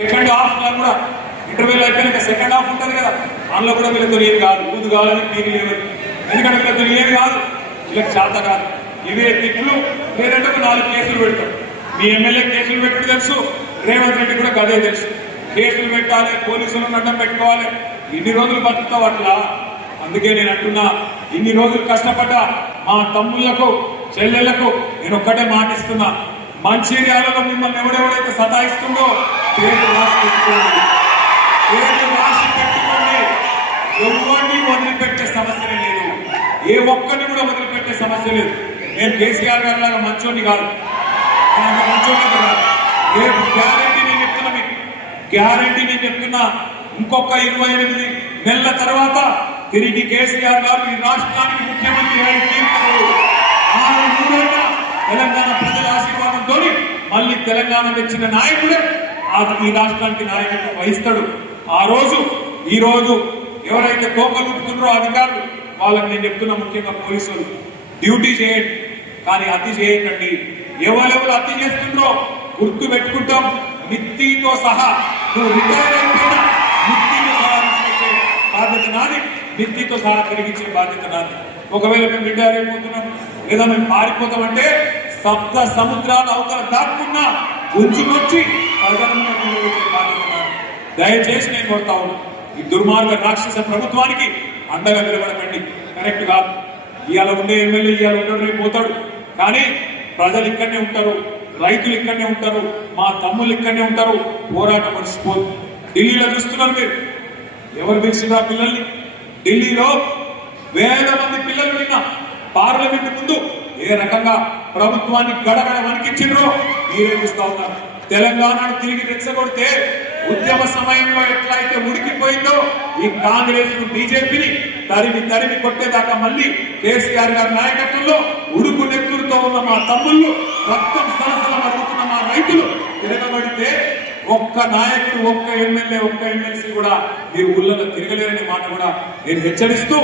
Second half లో కూడా ఇంటర్వ్యూలు అయిపోయినాక సెకండ్ హాఫ్ ఉంటుంది కదా, అందులో కూడా వీళ్ళతో ఏం కాదు, ముందు కావాలని మీరు లేవదు. ఎందుకంటే వీళ్ళతో ఏం కాదు, వీళ్ళకి చేత కాదు. ఇవే తిట్లు లేదంటే ఒక 4 కేసులు పెడతాం. మీ ఎమ్మెల్యే కేసులు పెట్టడం తెలుసు, రేవంత్ రెడ్డి కూడా గదే తెలుసు. కేసులు పెట్టాలి, పోలీసులను అడ్డం పెట్టుకోవాలి. ఇన్ని రోజులు బతుకుతావు అట్లా. అందుకే నేను అంటున్నా, ఇన్ని రోజులు కష్టపడ్డా మా తమ్ముళ్లకు చెల్లెళ్లకు నేను ఒక్కటే మాటిస్తున్నా, మంచిర్యాలలో మిమ్మల్ని ఎవడెవడైతే సతాయిస్తుందో పేరు రాసి పెట్టుకోండి, పేరు రాసి పెట్టుకోండి. ఎవరిని వదిలిపెట్టే సమస్య లేదు, ఏ ఒక్కరిని కూడా వదిలిపెట్టే సమస్య లేదు. నేను కేసీఆర్ గారి లాగా మంచోని కాదు, మంచోని కాదు. రేపు గ్యారంటీ నేను చెప్తున్నా, మీకు గ్యారంటీ నేను చెప్తున్నా, ఇంకొక 28 నెలల తర్వాత తిరిగి కేసీఆర్ గారు ఈ రాష్ట్రానికి ముఖ్యమంత్రి అయి తీరుతారు. 6 మూడేళ్ల తెలంగాణ ప్రజల ఆశీర్వాదంతో మళ్ళీ తెలంగాణ తెచ్చిన నాయకుడే ఈ రాష్ట్రానికి నాయకత్వం వహిస్తాడు. ఈ రోజు ఎవరైతే తోకలుపుతున్నారో అధికారులు, వాళ్ళకి నేను చెప్తున్నా, ముఖ్యంగా పోలీసులు, డ్యూటీ చేయండి కానీ అతి చేయకండి. ఎవరెవరు అతి చేస్తుండ్రో గుర్తు పెట్టుకుంటాం. మిత్తితో సహా నువ్వు రిటైర్ అయిపోయినా మిత్తితో సహా తీసుకొచ్చే బాధ్యత నాది, మిత్తితో సహా తిరిగించే బాధ్యత నాది. ఒకవేళ మేము రిటైర్ అయిపోతున్నాం లేదా మేము పారిపోతామంటే సప్త సముద్రాల అవతల దాక్కున్నా ఉంచుకొచ్చి బాధ్యత నాది. దయచేసి నేను కోరుతా ఉన్నాను, ఈ దుర్మార్గ రాక్షస ప్రభుత్వానికి అండగా నిలబడకండి. కరెక్ట్ కాదు. ఇవాళ ఉండే ఎమ్మెల్యే ఇవాళ ఉంటాడు, రేపు పోతాడు. కానీ ప్రజలు ఇక్కడనే ఉంటారు, రైతులు ఇక్కడనే ఉంటారు, మా తమ్ముళ్ళు ఇక్కడనే ఉంటారు. పోరాటం మర్చిపోదు. ఢిల్లీలో చూస్తున్నారు మీరు, ఎవరు పిలిచినా పిల్లల్ని. ఢిల్లీలో వేల మంది పిల్లలు నిన్న పార్లమెంట్ ముందు ఏ రకంగా ప్రభుత్వాన్ని గడగడ వణికించిండ్రో మీరే చూస్తా ఉన్నారు. తెలంగాణను తిరిగి రెచ్చగొడితే ఉద్యమ సమయంలో ఎట్లయితే ఉడికిపోయిందో ఈ కాంగ్రెస్ బీజేపీని తరిమి కొట్టేదాకా మళ్ళీ కేసీఆర్ గారి నాయకత్వంలో ఉడుకు నెత్తురుతో ఉన్న మా తమ్ముళ్ళు, రక్తం సరసల మరుగుతున్న మా రైతులు తిరగబడితే ఒక్క నాయకుడు, ఒక్క ఎమ్మెల్యే, ఒక్క ఎమ్మెల్సీ కూడా మీరు ఊళ్ళలో తిరగలేరనే మాట కూడా నేను హెచ్చరిస్తూ